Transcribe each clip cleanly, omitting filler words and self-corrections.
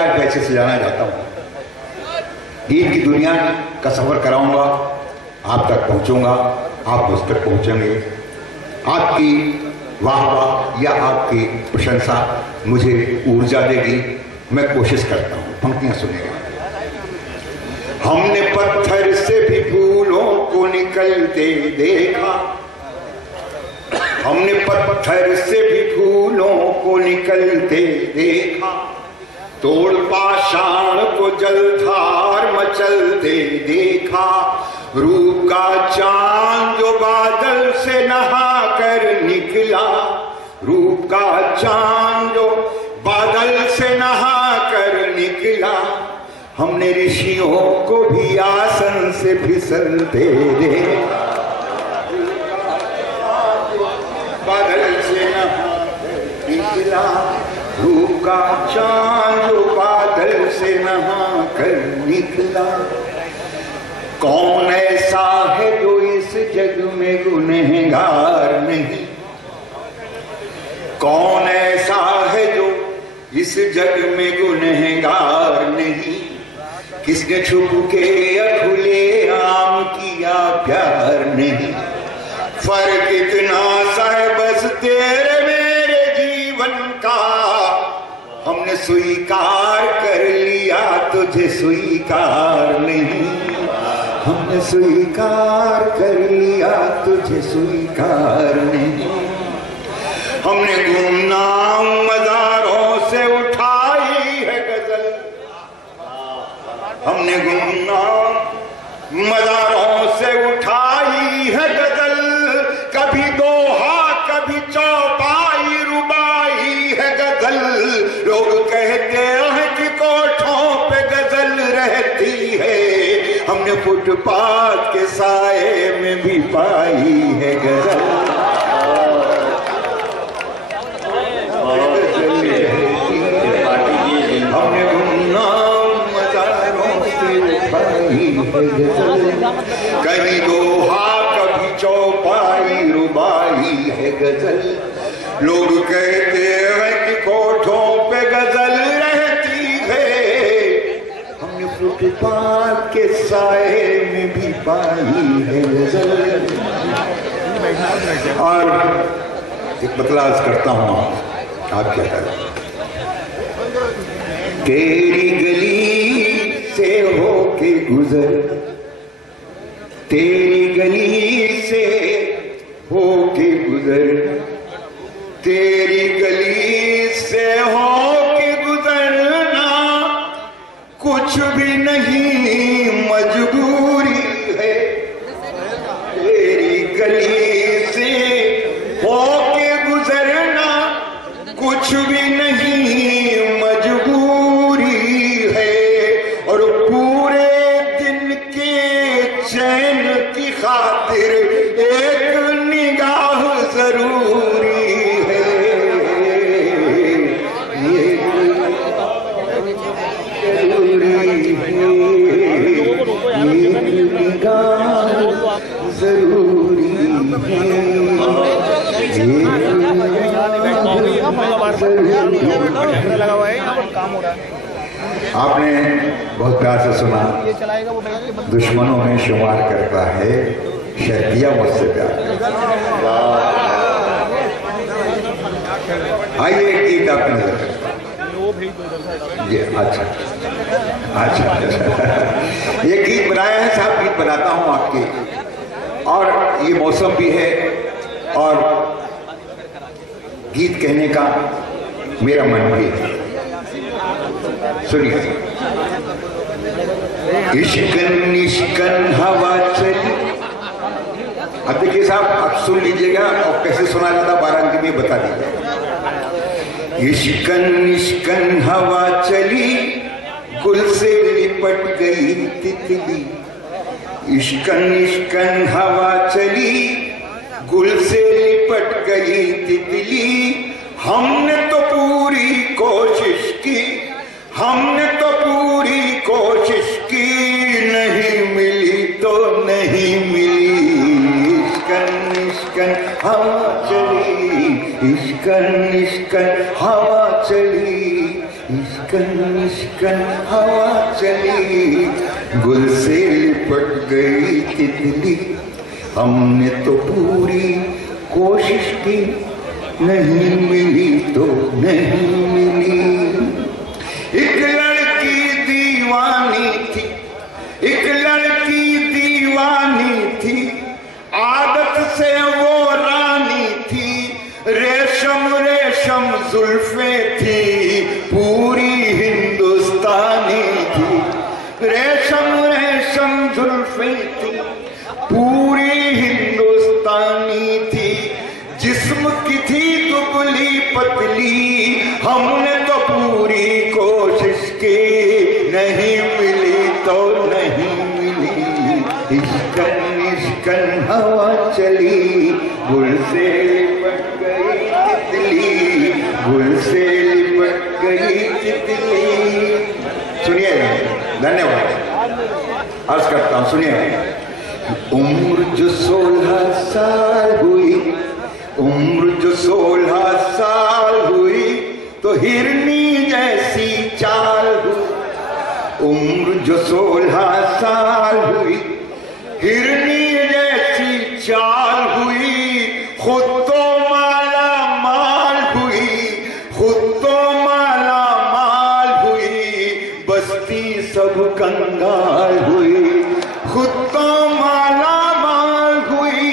चार पैसे से जाना चाहता हूँ। गीत की दुनिया का सफर कराऊंगा, आप तक पहुंचूंगा, आप उस तक पहुंचेंगे। आपकी वाह वाह या आपकी प्रशंसा मुझे ऊर्जा देगी। मैं कोशिश करता हूँ, पंक्तियां सुनेगा। हमने पत्थर से भी फूलों को निकलते देखा, हमने पत्थर से भी फूलों को निकलते देखा, तोड़ पाषाण को जलधार मचलते देखा, रूप का चांद जो बादल से नहा कर निकला, रूप का चांद जो बादल से नहा कर निकला, हमने ऋषियों को भी आसन से फिसलते देखा, बादल से नहा कर निकला, रूप का चांद जो बादल से नहा कर निकला। कौन ऐसा है जो इस जग में गुनहगार नहीं, कौन ऐसा है जो इस जग में गुनहगार नहीं, किसने छुप के खुले आम किया प्यार नहीं, फर्क इतना सा है बस तेरे मेरे जीवन का, हमने स्वीकार कर लिया तुझे स्वीकार नहीं, हमने स्वीकार कर लिया तुझे स्वीकार नहीं। हमने गुमनाम मज़ारों से उठाई है गजल, हमने गुमनाम मज़ारों से उठाई है गजल, कभी दोहा कभी चौपाई रुबाई है गजल, लोग कहते हैं कि कोठों पे गजल रहती है, हमने फुटपाथ के साए में भी पाई है गजल, हमने गुमनाम मज़ारों से पाई है गजल, कहीं दोहा कभी चौपाई रुबाई है गजल, लोग कहते हैं कि कोठों पे गजल रहती है, हमने फुटपाथ के साए में भी पाई है गजल। और एक बतलाज करता हूं, आप क्या करें। तेरी गली से होके गुजर, तेरी गली से होके गुजर, तेरी गली से होके गुजरना कुछ भी नहीं मजबूरी है, तेरी गली से होके गुजरना कुछ भी नहीं मजबूरी है, और पूरे दिन के चैन की खातिर एक निगाह जरूरी है, ये जरूरी है, ये निगाह जरूरी है। आपने बहुत प्यार से सुना, दुश्मनों में शुमार करता है शर्तिया मुझसे प्यार। आइए एक गीत आपने ये अच्छा अच्छा अच्छा ये गीत बनाया है साहब, गीत बनाता हूं आपके, और ये मौसम भी है और गीत कहने का मेरा मन भी है। सुनिए। इश्कन इश्कन हवा चली, अब देखिए साहब, आप सुन लीजिएगा और कैसे सुना जाता 12 अंक में बता दीजिए। इश्कन इश्कन हवा चली, गुल से लिपट गई तितली, इश्कन इश्कन हवा चली, गुल से लिपट गई तितली, हमने तो पूरी कोशिश की, हमने तो पूरी कोशिश की, नहीं मिली तो नहीं मिली, इश्कन इश्कन हवा चली, इश्कन इश्कन हवा चली, इश्कन इश्कन निष्कन हवा चली, गुल से लिपट गई तितली। हमने तो पूरी कोशिश की, नहीं मिली तो नहीं मिली। एक लड़की दीवानी थी, एक लड़की दीवानी थी, आदत से वो रानी थी। रेशम रेशम जुल्फे थी, पूरी हिंदुस्तानी थी। रेशम रेशम जुल्फे थी, पूरी हिंदुस्तानी थी। जिस्म की थी दुबली पतली, हमने तो पूरी कोशिश की, नहीं मिली तो नहीं मिली। इश्कन इश्कन हवा चली, गुल से लिपट गई तितली, गुल से लिपट गई तितली। सुनिए, धन्यवाद, अर्ज करता हूं, सुनिए। उम्र जो 16 साल हुई, उम्र जो 16 साल हुई, तो हिरनी जैसी चाल हुई। उम्र जो 16 साल हुई, हिरनी जैसी चाल हुई। खुद तो माला माल हुई, खुद तो माला माल हुई, बस्ती सब कंगाल हुई। खुद तो माला माल हुई,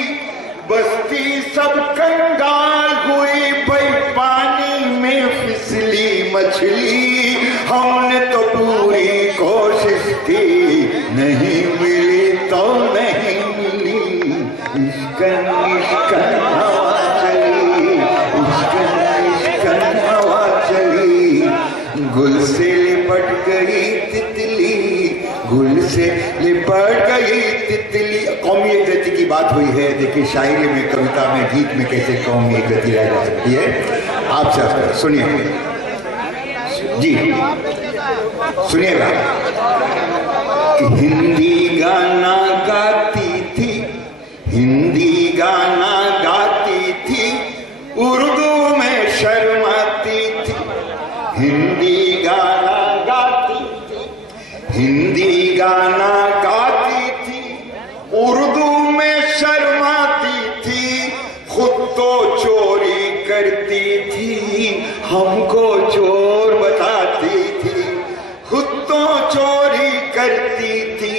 बस्ती सब कंगाल हुई। भाई पानी में फिसली मछली, हमने तो पूरी कोशिश की, नहीं मिली तो नहीं मिली। इश्कन इश्कन हवा चली, इश्कन इश्कन हवा चली, गुल से लिपट गई तितली, गुल से लिपट गई तितली। कौमी एकता की बात हुई है, देखिए शायरी में, कविता में, गीत में कैसे कौमी एकता रह जा सकती है। आपसे सुनिए जी, सुनिएगा कि हिंदी गाना गाती थी, हिंदी गाना गाती थी, उर्दू में शर्माती थी। हिंदी गाना गाती थी, हिंदी गाना गाती थी, उर्दू में शर्माती थी। खुद तो चोरी करती थी, हमको चोर बताती थी। खुद तो चोरी करती थी,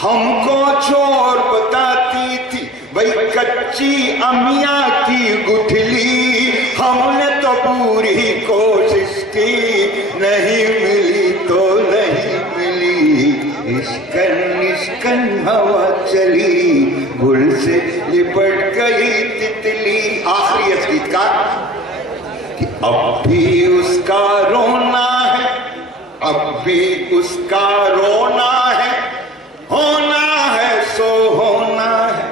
हमको चोर बताती थी। भाई कच्ची अमिया की गुठली, हमने तो पूरी कोशिश की, नहीं मिली तो नहीं मिली। इश्कन इश्कन हवा चली, गुल से लिपट गई तितली। आखिरी इस गीत का कि अब भी उसका रोना है, अब भी उसका रोना है, होना है सो होना है।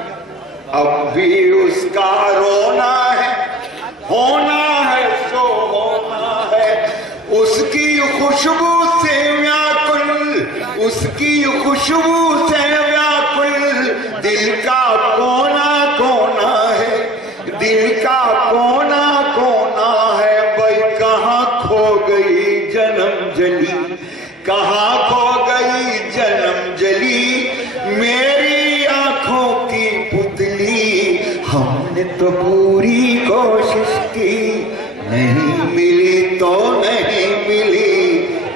अब भी उसका रोना है, होना है सो होना है। उसकी खुशबू से व्याकुल, उसकी खुशबू से व्याकुल, दिल का कोना कोना है, दिल का कोना कोना है। भाई कहाँ खो गई जन्म जली, कहाँ खो गई जन्म जली, मेरी आंखों की पुतली। हमने तो पूरी कोशिश की, नहीं मिली तो नहीं मिली।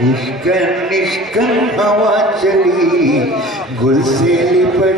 इश्कन इश्कन हवा चली, गुल से लिपट